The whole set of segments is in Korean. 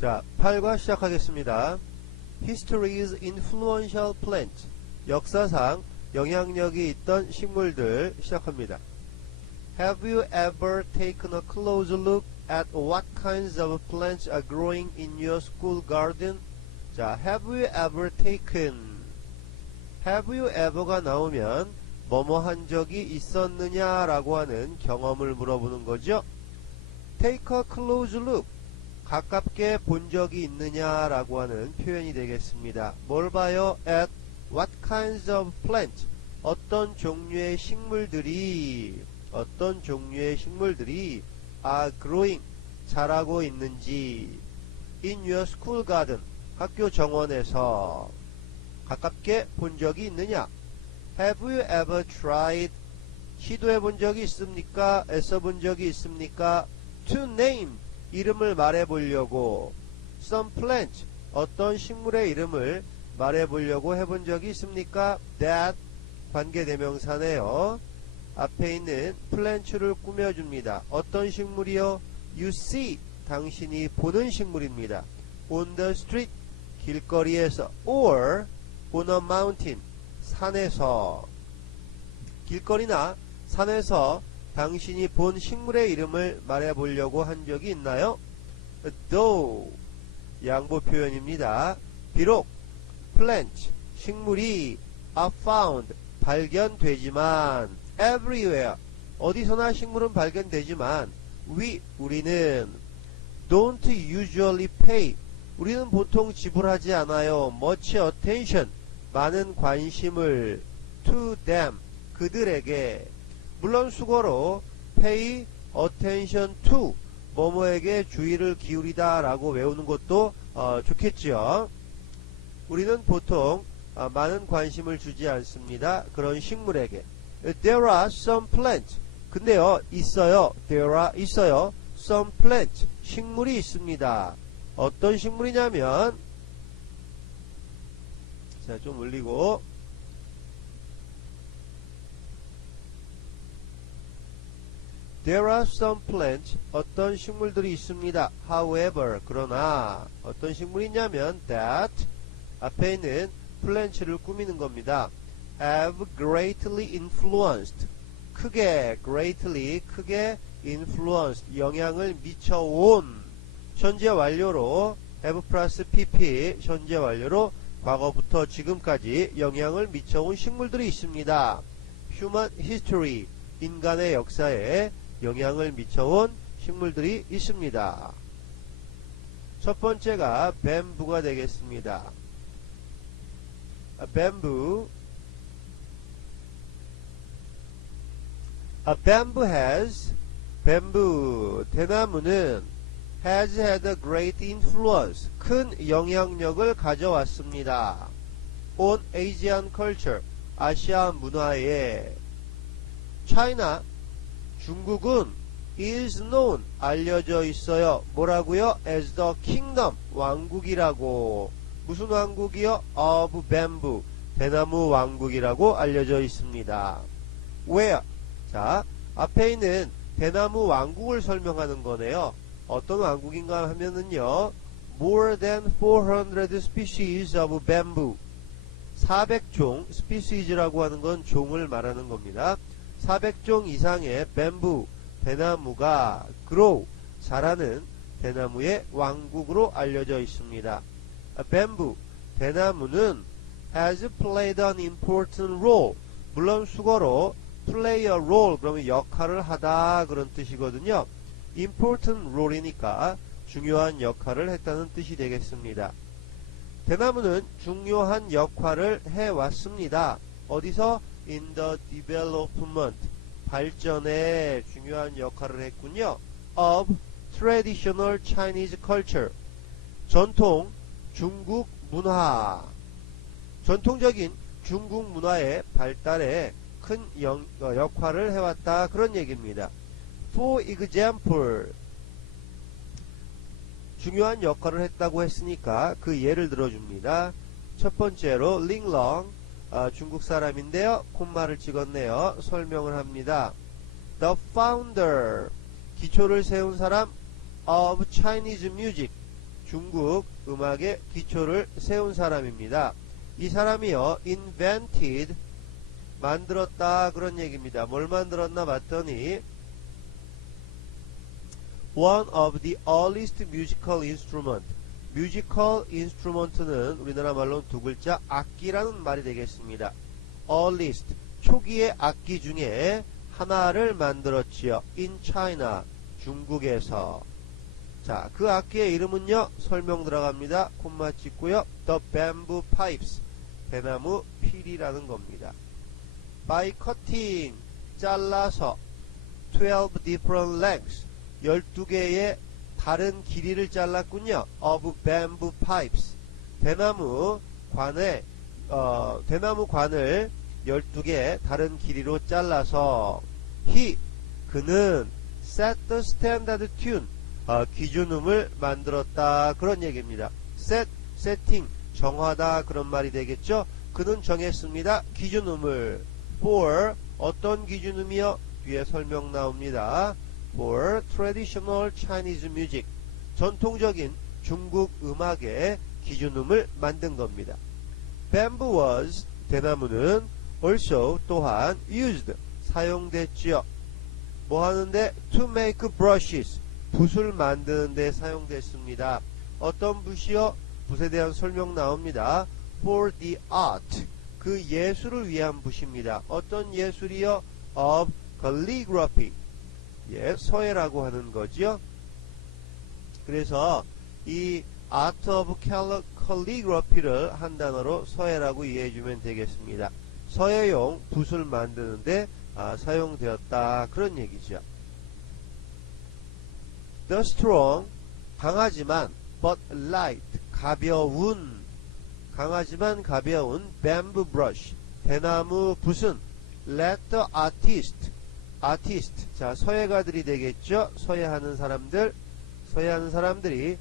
자, 8과 시작하겠습니다. History's influential plant. 역사상 영향력이 있던 식물들 시작합니다. Have you ever taken a close look at what kinds of plants are growing in your school garden? 자, have you ever taken? have you ever가 나오면 뭐뭐 한 적이 있었느냐라고 하는 경험을 물어보는 거죠. Take a close look. 가깝게 본 적이 있느냐라고 하는 표현이 되겠습니다. 뭘 봐요? At what kinds of plants? 어떤 종류의 식물들이 are growing, 자라고 있는지 in your school garden, 학교 정원에서 가깝게 본 적이 있느냐? Have you ever tried, 시도해 본 적이 있습니까? 애써 본 적이 있습니까? To name, 이름을 말해 보려고 some plant, 어떤 식물의 이름을 말해 보려고 해본 적이 있습니까? That, 관계대명사네요. 앞에 있는 plant를 꾸며줍니다. 어떤 식물이요? You see, 당신이 보는 식물입니다. On the street, 길거리에서. Or on a mountain, 산에서. 길거리나 산에서 당신이 본 식물의 이름을 말해보려고 한 적이 있나요? Though, 양보 표현입니다. 비록 plant, 식물이 are found, 발견되지만 everywhere, 어디서나 식물은 발견되지만 우리는 don't usually pay, 우리는 보통 지불하지 않아요. much attention, 많은 관심을 to them, 그들에게. 물론 수거로 pay attention to, 뭐뭐에게 주의를 기울이다 라고 외우는 것도 좋겠지요. 우리는 보통 많은 관심을 주지 않습니다. 그런 식물에게. There are some plants. 근데요, 있어요. There are, 있어요. Some plants. 식물이 있습니다. 어떤 식물이냐면, 자, 좀 올리고, There are some plants. 어떤 식물들이 있습니다. However, 그러나, 어떤 식물이 있냐면, that, 앞에 있는 plant를 꾸미는 겁니다. Have greatly influenced, 크게 influenced, 영향을 미쳐온, 현재 완료로 have 플러스 pp, 현재 완료로 과거부터 지금까지 영향을 미쳐온 식물들이 있습니다. Human history, 인간의 역사에 영향을 미쳐온 식물들이 있습니다. 첫 번째가 bamboo가 되겠습니다. bamboo. bamboo, 대나무는 has had a great influence, 큰 영향력을 가져왔습니다. on Asian culture, 아시아 문화에. China, 중국은 is known, 알려져 있어요. 뭐라고요? as the kingdom, 왕국이라고. 무슨 왕국이요? of bamboo, 대나무 왕국이라고 알려져 있습니다. where, 자, 앞에 있는 대나무 왕국을 설명하는 거네요. 어떤 왕국인가 하면은요, more than 400 species of bamboo, 400종, species라고 하는 건 종을 말하는 겁니다. 400종 이상의 bamboo, 대나무가 grow, 자라는 대나무의 왕국으로 알려져 있습니다. bamboo, 대나무는 has played an important role, 물론 수거로 play a role, 그러면 역할을 하다 그런 뜻이거든요. important role이니까 중요한 역할을 했다는 뜻이 되겠습니다. 대나무는 중요한 역할을 해왔습니다. 어디서? in the development, 발전에 중요한 역할을 했군요. of traditional Chinese culture, 전통 중국 문화, 전통적인 중국 문화의 발달에 큰 역할을 해왔다 그런 얘기입니다. For example, 중요한 역할을 했다고 했으니까 그 예를 들어줍니다. 첫 번째로 링렁, 중국 사람인데요. 콤마를 찍었네요. 설명을 합니다. The founder, 기초를 세운 사람 of Chinese music, 중국 음악의 기초를 세운 사람입니다. 이 사람이요, invented, 만들었다 그런 얘기입니다. 뭘 만들었나 봤더니 one of the earliest musical instrument. musical instrument는 우리나라 말로는 두 글자 악기라는 말이 되겠습니다. earliest, 초기의 악기 중에 하나를 만들었지요. in China, 중국에서. 자, 그 악기의 이름은요, 설명 들어갑니다. 콤마 찍고요. The bamboo pipes, 대나무 필이라는 겁니다. by cutting, 잘라서 12 different lengths, 12개의 다른 길이를 잘랐군요. of bamboo pipes, 대나무 관을 12개 다른 길이로 잘라서 그는 set the standard tune, 기준음을 만들었다 그런 얘기입니다. setting, 정하다 그런 말이 되겠죠. 그는 정했습니다. 기준음을 for, 어떤 기준음이요? 뒤에 설명 나옵니다. for traditional Chinese music, 전통적인 중국 음악의 기준음을 만든 겁니다. Bamboo was, 대나무는 also, 또한 used, 사용됐지요. 뭐 하는데? to make brushes, 붓을 만드는 데 사용됐습니다. 어떤 붓이요? 붓에 대한 설명 나옵니다. for the art, 그 예술을 위한 붓입니다. 어떤 예술이요? of calligraphy, 예, 서예라고 하는 거죠. 그래서 이 art of calligraphy를 한 단어로 서예라고 이해해주면 되겠습니다. 서예용 붓을 만드는데 사용되었다 그런 얘기죠. The strong, 강하지만 but light, 강하지만 가벼운 bamboo brush, 대나무 붓은 let the artist, 자, 서예가들이 되겠죠. 서예하는 사람들이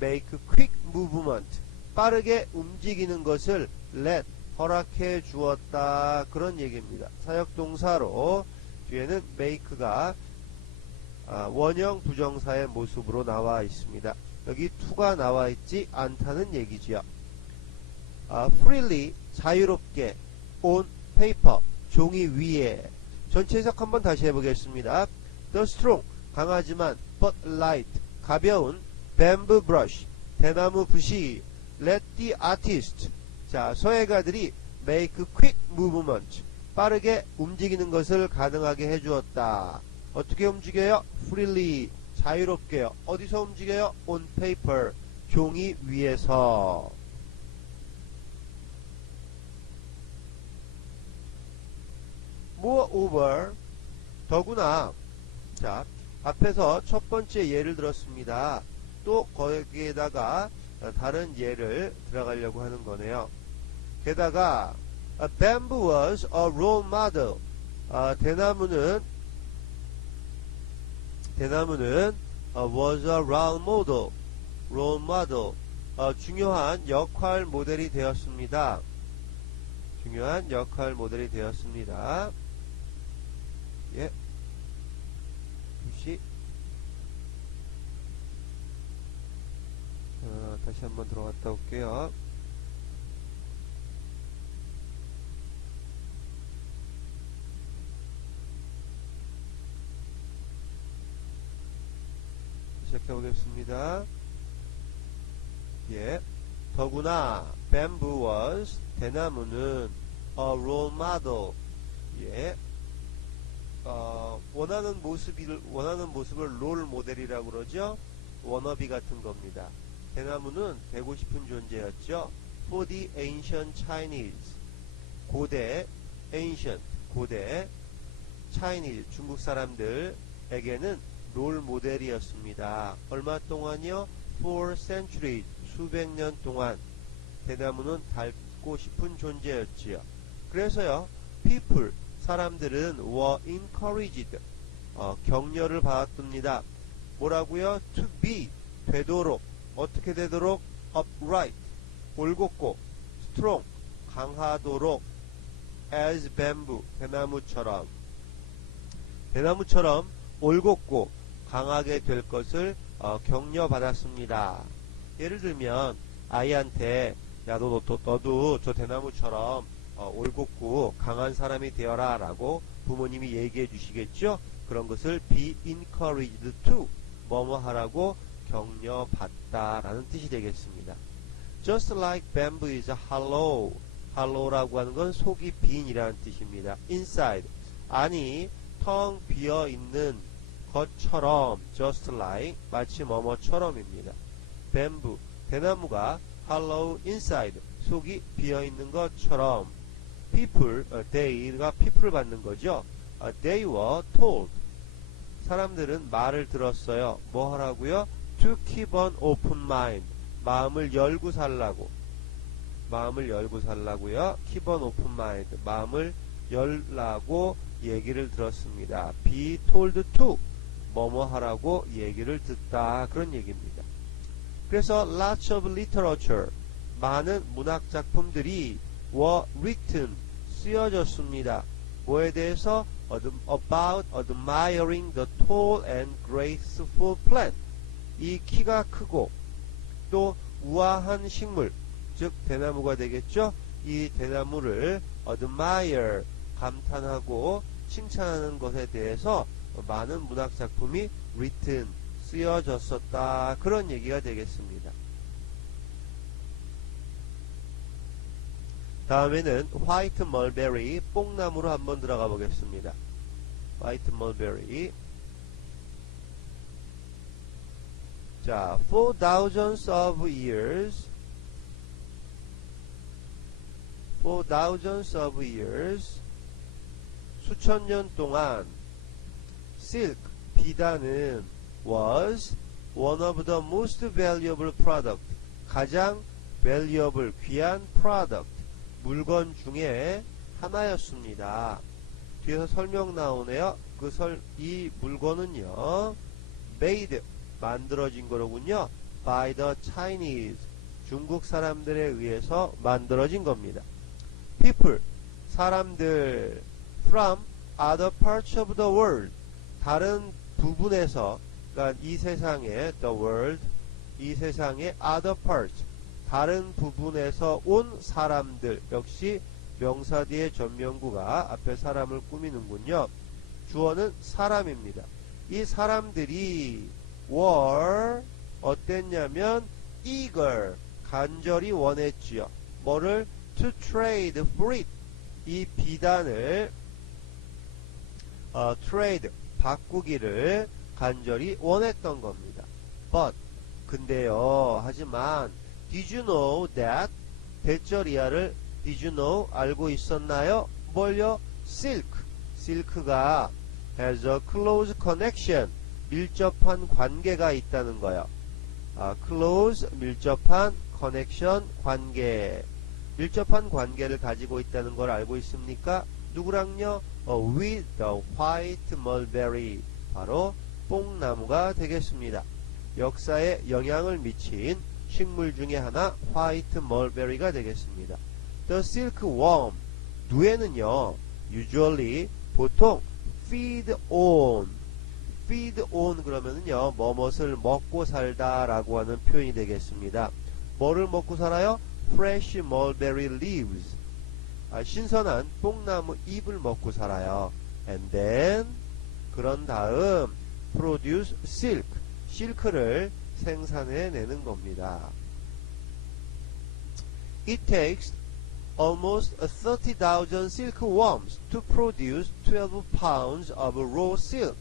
make quick movement, 빠르게 움직이는 것을 let, 허락해 주었다 그런 얘기입니다. 사역동사로 뒤에는 make가 원형 부정사의 모습으로 나와 있습니다. 여기 to가 나와 있지 않다는 얘기지요. freely, 자유롭게, on paper, 종이 위에. 전체 해석 한번 다시 해보겠습니다. The strong, 강하지만 but light, 가벼운 bamboo brush, 대나무 붓이 let the artist, 자, 서예가들이 make quick movement, 빠르게 움직이는 것을 가능하게 해주었다. 어떻게 움직여요? freely, 자유롭게요. 어디서 움직여요? on paper, 종이 위에서. moreover, 더구나. 자, 앞에서 첫 번째 예를 들었습니다. 또 거기에다가 다른 예를 들어가려고 하는 거네요. 게다가 bamboo was a role model, 대나무는 was a role model, 중요한 역할 모델이 되었습니다. 예. 다시 한번 들어갔다 올게요. 시작해 보겠습니다. 예. 더구나 bamboo was, 대나무는 a role model, 예. 원하는 모습을 롤 모델이라고 그러죠. 워너비 같은 겁니다. 대나무는 되고 싶은 존재였죠. For the ancient Chinese, 고대 Chinese, 중국 사람들에게는 롤 모델이었습니다. 얼마 동안요? For centuries, 수백 년 동안 대나무는 닮고 싶은 존재였지요. 그래서요, people, 사람들은 were encouraged, 격려를 받았답니다. 뭐라고요? to be, 되도록, 어떻게 되도록? upright, 올곧고, strong, 강하도록, as bamboo, 대나무처럼 올곧고 강하게 될 것을 격려받았습니다. 예를 들면 아이한테 야 너도 저 대나무처럼 올곧고 강한 사람이 되어라 라고 부모님이 얘기해 주시겠죠. 그런 것을 be encouraged to 뭐뭐 하라고 격려받다 라는 뜻이 되겠습니다. Just like bamboo is hollow. hollow라고 하는 건 속이 빈이라는 뜻입니다. inside. 아니 텅 비어 있는 것처럼 just like 마치 뭐뭐처럼입니다. bamboo 대나무가 hollow inside 속이 비어 있는 것처럼 people they가 people을 받는 거죠. they were told 사람들은 말을 들었어요. 뭐 하라고요? to keep an open mind 마음을 열고 살라고요. keep an open mind 마음을 열라고 얘기를 들었습니다. be told to 뭐뭐 하라고 얘기를 듣다 그런 얘기입니다. 그래서 lots of literature 많은 문학 작품들이 were written 쓰여졌습니다. 뭐에 대해서 about admiring the tall and graceful plant 이 키가 크고 또 우아한 식물 즉 대나무가 되겠죠. 이 대나무를 admire 감탄하고 칭찬하는 것에 대해서 많은 문학 작품이 written 쓰여졌었다 그런 얘기가 되겠습니다. 다음에는 화이트 멀베리 뽕나무로 한번 들어가 보겠습니다. 화이트 멀베리 자, for thousands of years 수천 년 동안 silk 비단은 was one of the most valuable product 가장 valuable 귀한 product 물건 중에 하나였습니다. 뒤에서 설명 나오네요. 이 물건은요 made 만들어진 거로군요. by the Chinese 중국 사람들에 의해서 만들어진 겁니다. people 사람들 from other parts of the world 다른 부분에서 그러니까 이 세상의 the world 이 세상의 other parts 다른 부분에서 온 사람들 역시 명사 뒤에 전명구가 앞에 사람을 꾸미는군요. 주어는 사람입니다. 이 사람들이 were 어땠냐면 eager 간절히 원했지요. 뭐를 to trade for it 이 비단을 trade 바꾸기를 간절히 원했던 겁니다. but 근데요 하지만 did you know that 대절이야를 did you know 알고 있었나요? 뭘요? silk가 has a close connection 밀접한 관계가 있다는 거요. close 밀접한 connection 관계 밀접한 관계를 가지고 있다는 걸 알고 있습니까? 누구랑요? with the white mulberry 바로 뽕나무가 되겠습니다. 역사에 영향을 미친 식물 중에 하나 화이트 멀베리가 되겠습니다. The silkworm 누에는요 usually 보통 feed on 그러면은요 뭐뭇을 먹고 살다 라고 하는 표현이 되겠습니다. 뭐를 먹고 살아요? fresh mulberry leaves 신선한 뽕나무 잎을 먹고 살아요. and then 그런 다음 produce 실크를 생산해내는 겁니다. It takes almost 30,000 silkworms to produce 12 pounds of raw silk.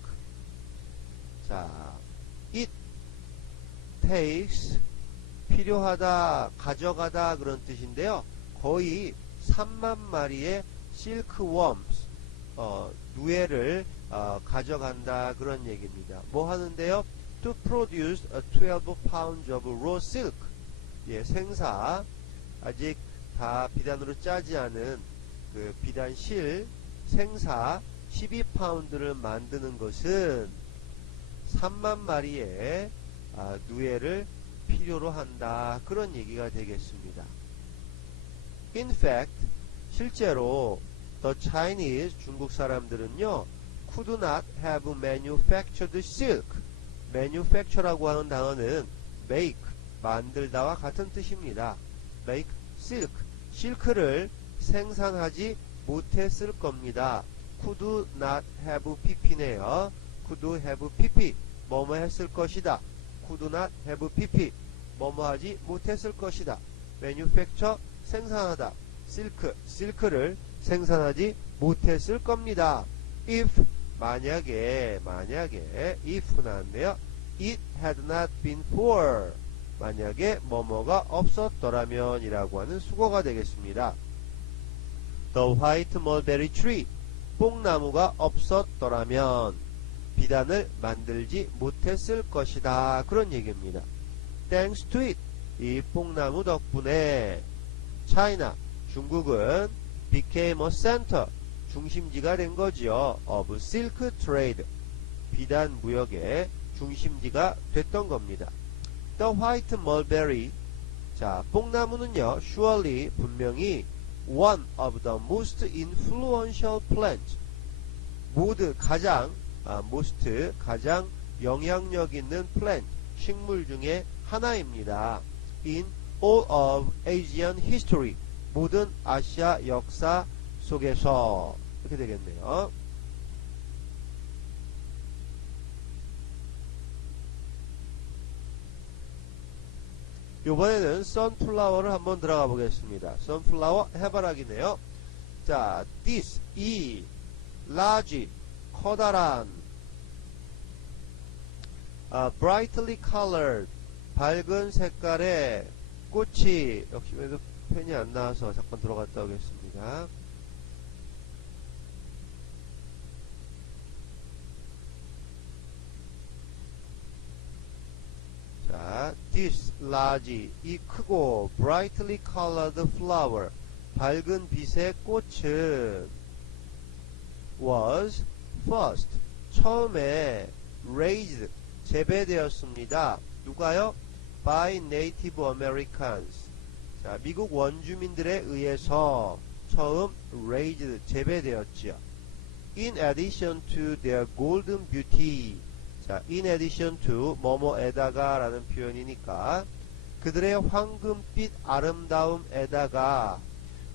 자, it takes 필요하다, 가져가다 그런 뜻인데요. 거의 3만 마리의 silkworms 누에를 가져간다 그런 얘기입니다. 뭐 하는데요? To produce 12 pounds of raw silk. 예, 생사 아직 다 비단으로 짜지 않은 그 비단실 생사 12파운드를 만드는 것은 3만 마리의 누에를 필요로 한다 그런 얘기가 되겠습니다. In fact 실제로 the Chinese 중국 사람들은요 could not have manufactured silk manufacture라고 하는 단어는 make 만들다와 같은 뜻입니다. make silk, 실크를 생산하지 못했을 겁니다. could not have pp네요. could have pp, 뭐뭐 했을 것이다. could not have pp, 뭐뭐 하지 못했을 것이다. manufacture, 생산하다. silk, 실크를 생산하지 못했을 겁니다. if, 만약에 if 나왔네요. it had not been for, 만약에 뭐뭐가 없었더라면 이라고 하는 수거가 되겠습니다. The white mulberry tree, 뽕나무가 없었더라면 비단을 만들지 못했을 것이다. 그런 얘기입니다. Thanks to it, 이 뽕나무 덕분에 China, 중국은 became a center, 중심지가 된 거지요. of silk trade, 비단 무역의 중심지가 됐던 겁니다. The white mulberry, 자, 뽕나무는요, surely, 분명히 one of the most influential plants, 가장 영향력 있는 plant, 식물 중에 하나입니다. in all of Asian history, 모든 아시아 역사 속에서, 이렇게 되겠네요. 이번에는 sunflower를 한번 들어가 보겠습니다. sunflower, 해바라기네요. 자, this, 이, large, 커다란, brightly colored, 밝은 색깔의 꽃이, 역시 왜도 펜이 안 나와서 잠깐 들어갔다 오겠습니다. 자, this large, 이 크고 brightly colored flower, 밝은 빛의 꽃은 was first, 처음에 raised, 재배되었습니다. 누가요? by Native Americans. 자, 미국 원주민들에 의해서 처음 raised, 재배되었죠. In addition to their golden beauty. 자, in addition to, 뭐뭐에다가 라는 표현이니까 그들의 황금빛 아름다움에다가,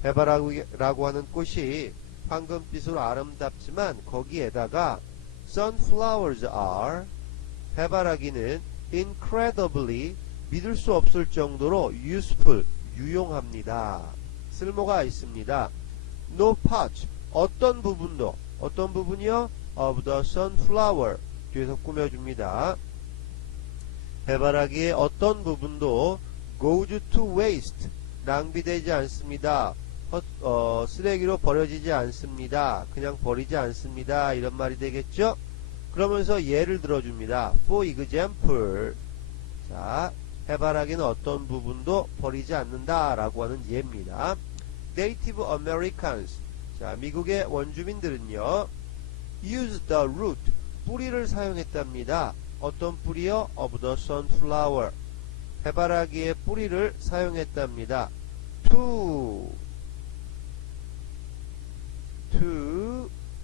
해바라기라고 하는 꽃이 황금빛으로 아름답지만 거기에다가 sunflowers are, 해바라기는 incredibly, 믿을 수 없을 정도로 useful, 유용합니다. 쓸모가 있습니다. No part, 어떤 부분도, 어떤 부분이요? of the sunflower, 뒤에서 꾸며줍니다. 해바라기의 어떤 부분도 goes to waste, 낭비되지 않습니다. 쓰레기로 버려지지 않습니다. 그냥 버리지 않습니다. 이런 말이 되겠죠? 그러면서 예를 들어줍니다. For example, 자, 해바라기는 어떤 부분도 버리지 않는다 라고 하는 예입니다. Native Americans, 자, 미국의 원주민들은요, use the root, 뿌리를 사용했답니다. 어떤 뿌리요? of the sunflower, 해바라기의 뿌리를 사용했답니다. to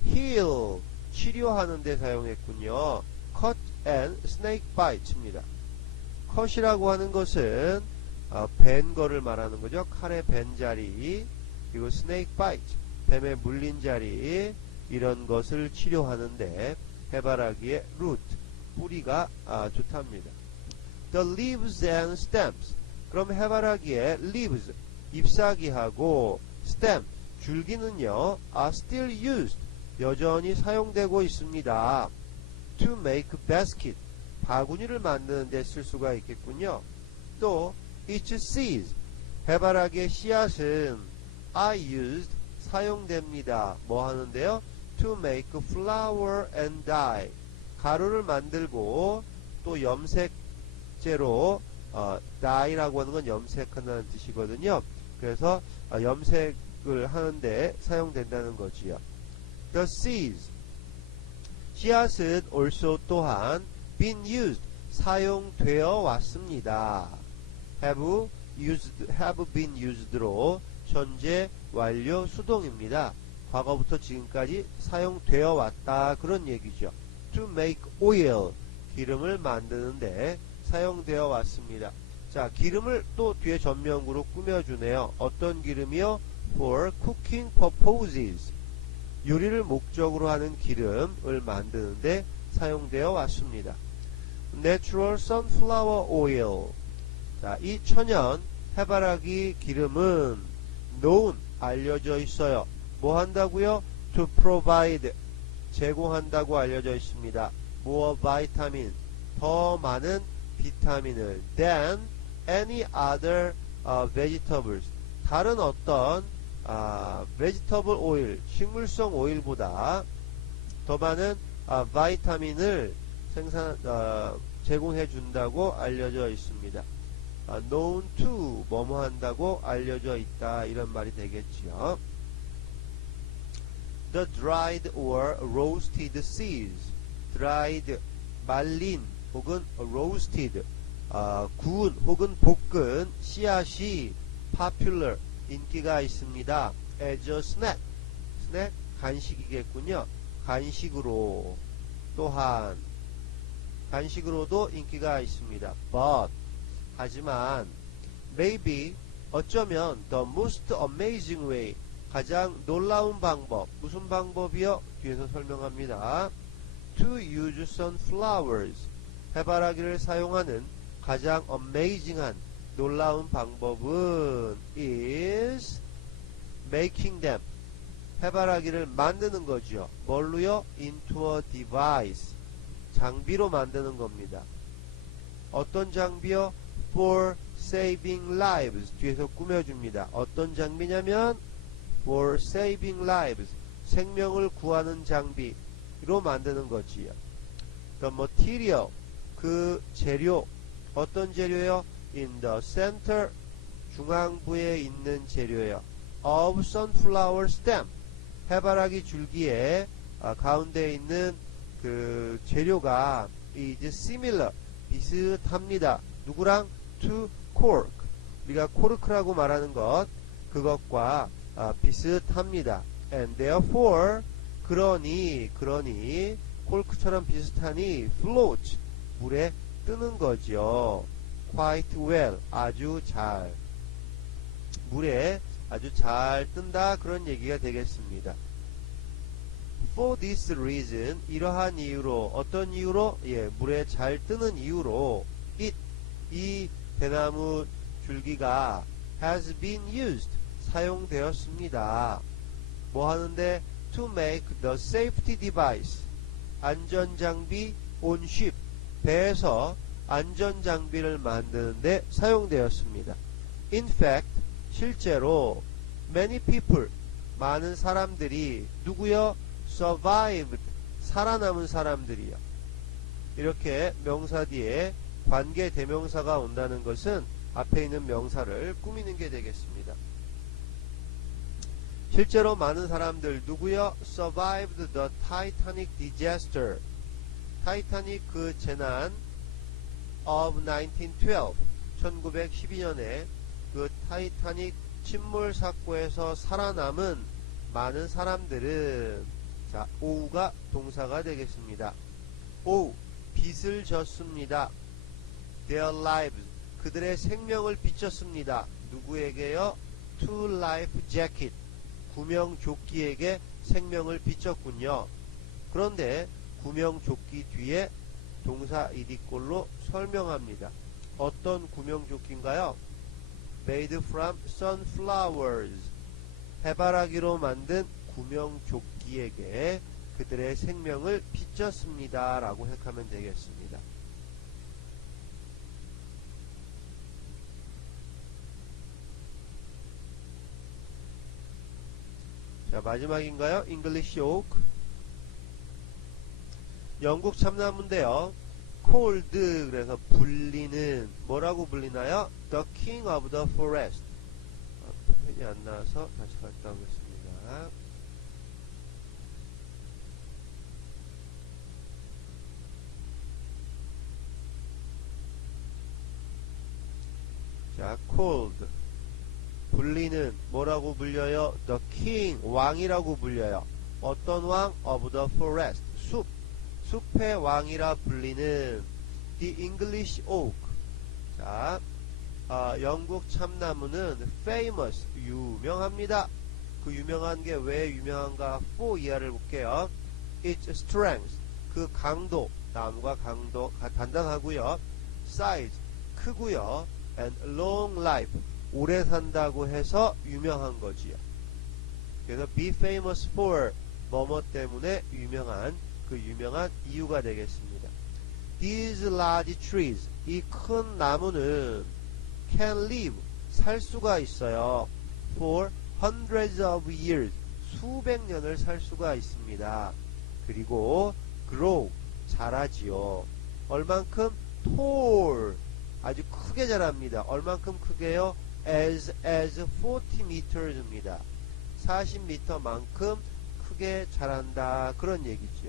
heal, 치료하는 데 사용했군요. cut and snake bites입니다. cut이라고 하는 것은 벤 거를 말하는 거죠. 칼에 벤 자리, 그리고 snake bite, 뱀에 물린 자리, 이런 것을 치료하는데 해바라기의 root, 뿌리가 좋답니다. The leaves and stems, 그럼 해바라기의 leaves, 잎사귀하고 stem, 줄기는요, are still used, 여전히 사용되고 있습니다. To make basket, 바구니를 만드는 데 쓸 수가 있겠군요. 또 its seeds, 해바라기의 씨앗은 are used, 사용됩니다. 뭐 하는데요? To make flour and dye, 가루를 만들고 또 염색제로, dye라고 하는 건 염색한다는 뜻이거든요. 그래서 염색을 하는데 사용된다는 거지요. The seeds, 씨앗은 also 또한 been used, 사용되어 왔습니다. have been used로 현재 완료 수동입니다. 과거부터 지금까지 사용되어 왔다, 그런 얘기죠. To make oil, 기름을 만드는데 사용되어 왔습니다. 자, 기름을 또 뒤에 전면구로 꾸며주네요. 어떤 기름이요? For cooking purposes. 요리를 목적으로 하는 기름을 만드는데 사용되어 왔습니다. Natural sunflower oil. 자, 이 천연 해바라기 기름은 known, 알려져 있어요. 뭐 한다고요? To provide, 제공한다고 알려져 있습니다. more vitamin, 더 많은 비타민을 than any other vegetables, 다른 어떤 vegetable oil, 식물성 오일보다 더 많은 바이타민을 제공해 준다고 알려져 있습니다. known to, 뭐뭐 한다고 알려져 있다, 이런 말이 되겠지요. The dried or roasted seeds. dried, 말린 혹은 roasted, 구운 혹은 볶은 씨앗이 popular, 인기가 있습니다. as a snack. snack, 간식이겠군요. 간식으로, 또한 간식으로도 인기가 있습니다. but, 하지만 maybe, 어쩌면 the most amazing way, 가장 놀라운 방법, 무슨 방법이요? 뒤에서 설명합니다. to use sunflowers, 해바라기를 사용하는 가장 amazing한, 놀라운 방법은 is making them, 해바라기를 만드는 거죠. 뭘로요? into a device, 장비로 만드는 겁니다. 어떤 장비요? for saving lives, 뒤에서 꾸며줍니다. 어떤 장비냐면 for saving lives, 생명을 구하는 장비로 만드는 거지요. The material, 그 재료, 어떤 재료요? in the center, 중앙부에 있는 재료요. of sunflower stem, 해바라기 줄기에 가운데 있는 그 재료가 is similar, 비슷합니다. 누구랑? to cork, 우리가 코르크라고 말하는 것, 그것과 비슷합니다. and therefore, 그러니 콜크처럼 비슷하니 float, 물에 뜨는 거죠. quite well, 아주 잘, 물에 아주 잘 뜬다, 그런 얘기가 되겠습니다. for this reason, 이러한 이유로, 어떤 이유로? 예, 물에 잘 뜨는 이유로 이 대나무 줄기가 has been used, 사용되었습니다. 뭐 하는데? to make the safety device, 안전장비 on ship, 배에서 안전장비를 만드는데 사용되었습니다. In fact, 실제로 many people, 많은 사람들이 누구요? survived, 살아남은 사람들이요. 이렇게 명사 뒤에 관계 대명사가 온다는 것은 앞에 있는 명사를 꾸미는 게 되겠습니다. 실제로 많은 사람들 누구요? survived the Titanic disaster, 타이타닉 그 재난 of 1912, 1912년에 그 타이타닉 침몰 사고에서 살아남은 많은 사람들은, 자, 오우가 동사가 되겠습니다. 오우, 빛을 졌습니다. their lives, 그들의 생명을 비쳤습니다. 누구에게요? to life jacket, 구명조끼에게 생명을 비쳤군요. 그런데 구명조끼 뒤에 동사 이디꼴로 설명합니다. 어떤 구명조끼인가요? made from sunflowers, 해바라기로 만든 구명조끼에게 그들의 생명을 비쳤습니다 라고 해석하면 되겠습니다. 자, 마지막인가요? English oak. 영국 참나무인데요. cold, 그래서 불리는, 뭐라고 불리나요? the king of the forest. 펜이 안 나와서 다시 갔다 오겠습니다. 자, cold, 불리는, 뭐라고 불려요? the king, 왕이라고 불려요. 어떤 왕? of the forest, 숲, 숲의 왕이라 불리는 the English oak. 자, 영국 참나무는 famous, 유명합니다. 그 유명한 게 왜 유명한가? for 이하를 볼게요. its strength, 그 강도, 나무가 강도, 단단하고요. size, 크고요. and long life, 오래 산다고 해서 유명한 거지요. 그래서 be famous for, 뭐뭐 때문에 유명한, 그 유명한 이유가 되겠습니다. These large trees, 이 큰 나무는 can live, 살 수가 있어요. for hundreds of years, 수백 년을 살 수가 있습니다. 그리고 grow, 자라지요. 얼만큼? tall, 아주 크게 자랍니다. 얼만큼 크게요? as 40 meters입니다. 40m만큼 크게 자란다, 그런 얘기죠.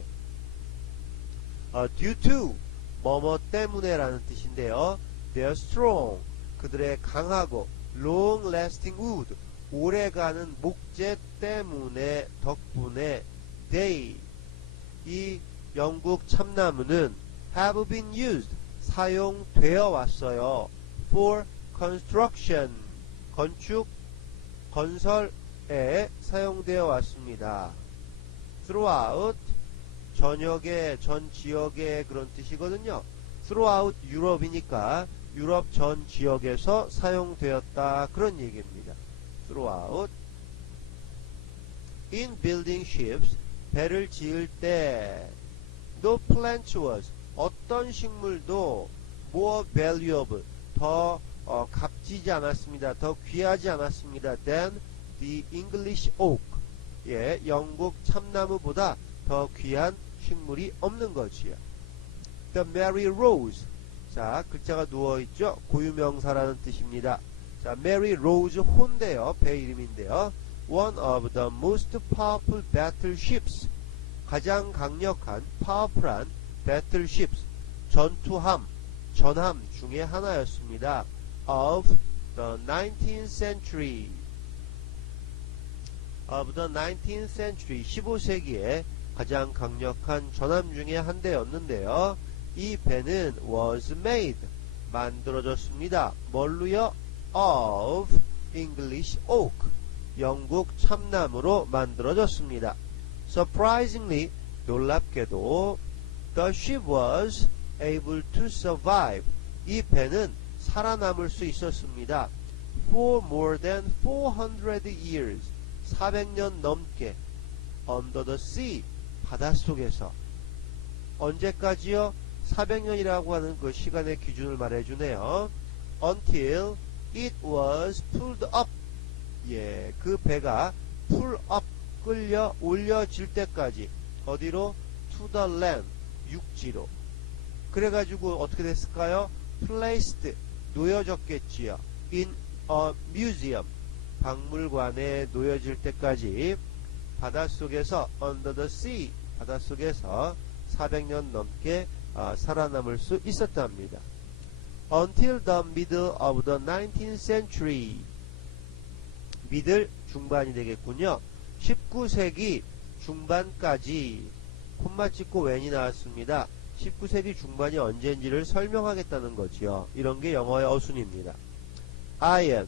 due to, 뭐뭐 때문에 라는 뜻인데요. They are strong, 그들의 강하고 long lasting wood, 오래가는 목재 때문에, 덕분에 they, 이 영국 참나무는 have been used, 사용되어 왔어요. for construction, 건축, 건설에 사용되어 왔습니다. throughout, 전역에, 전 지역에 그런 뜻이거든요. throughout 유럽이니까 유럽 전 지역에서 사용되었다, 그런 얘기입니다. throughout. in building ships, 배를 지을 때 no plant was, 어떤 식물도 more valuable, 더 값지지 않았습니다. 더 귀하지 않았습니다. than the English oak, 예, 영국 참나무보다 더 귀한 식물이 없는 거지요. The Mary Rose, 자, 글자가 누워있죠. 고유명사라는 뜻입니다. 자, Mary Rose 호인데요, 배 이름인데요. One of the most powerful battleships, 가장 강력한 powerful한 battleships, 전투함, 전함 중에 하나였습니다. Of the 19th century, of the 19th century, 15세기에 가장 강력한 전함 중에 한 대였는데요. 이 배는 was made, 만들어졌습니다. 뭘로요? of English oak, 영국 참나무로 만들어졌습니다. Surprisingly, 놀랍게도 the ship was able to survive, 이 배는 살아남을 수 있었습니다. For more than 400 years, 400년 넘게 under the sea, 바닷속에서. 언제까지요? 400년이라고 하는 그 시간의 기준을 말해주네요. Until it was pulled up, 예, 그 배가 pull up, 끌려 올려질 때까지. 어디로? to the land, 육지로. 그래가지고 어떻게 됐을까요? placed, 놓여졌겠지요. in a museum, 박물관에 놓여질 때까지 바닷속에서 under the sea, 바닷속에서 400년 넘게 살아남을 수 있었답니다. Until the middle of the 19th century, middle 중반이 되겠군요. 19세기 중반까지, 콤마 찍고 when이 나왔습니다. 19세기 중반이 언제인지를 설명하겠다는 거지요. 이런 게 영어의 어순입니다. iron,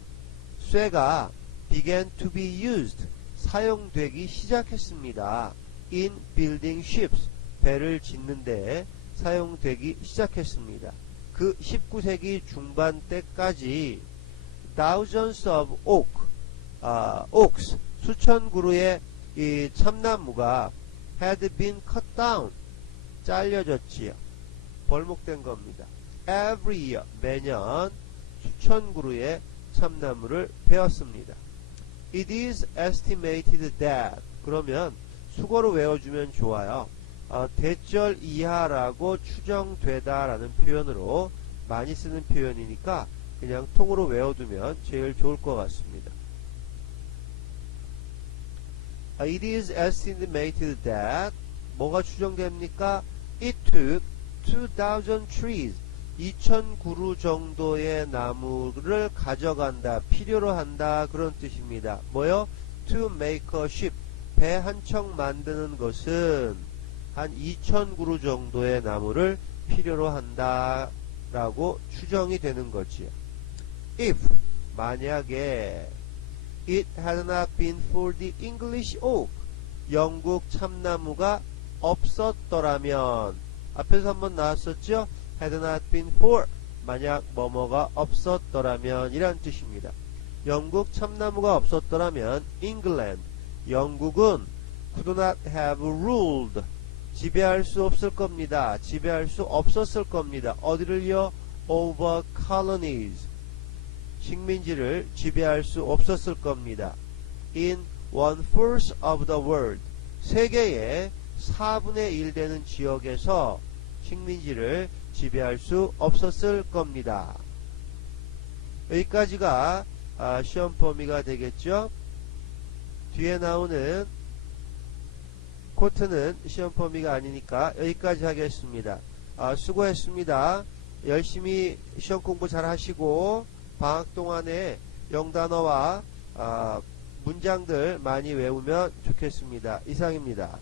쇠가 began to be used, 사용되기 시작했습니다. in building ships, 배를 짓는데 사용되기 시작했습니다. 그 19세기 중반 때까지 thousands of oaks, 수천 그루의 이 참나무가 had been cut down, 잘려졌지요. 벌목된 겁니다. Every year, 매년 수천 그루의 참나무를 베었습니다. It is estimated that, 그러면 수거로 외워주면 좋아요. 대절 이하라고 추정되다라는 표현으로 많이 쓰는 표현이니까 그냥 통으로 외워두면 제일 좋을 것 같습니다. It is estimated that, 뭐가 추정됩니까? It took 2,000 trees, 2,000그루 정도의 나무를 가져간다, 필요로 한다, 그런 뜻입니다. 뭐요? To make a ship, 배 한 척 만드는 것은 한 2,000그루 정도의 나무를 필요로 한다 라고 추정이 되는 거지요. if 만약에 it had not been for the English oak 영국 참나무가 없었더라면 앞에서 한번 나왔었죠. had not been for 만약 뭐뭐가 없었더라면 이란 뜻입니다. 영국 참나무가 없었더라면 England 영국은 could not have ruled 지배할 수 없을 겁니다. 지배할 수 없었을 겁니다. 어디를요? over colonies 식민지를 지배할 수 없었을 겁니다. in 1/4 of the world 세계의 4분의 1 되는 지역에서 식민지를 지배할 수 없었을 겁니다. 여기까지가 시험 범위가 되겠죠. 뒤에 나오는 코트는 시험 범위가 아니니까 여기까지 하겠습니다. 수고했습니다. 열심히 시험 공부 잘 하시고 방학 동안에 영단어와 문장들 많이 외우면 좋겠습니다. 이상입니다.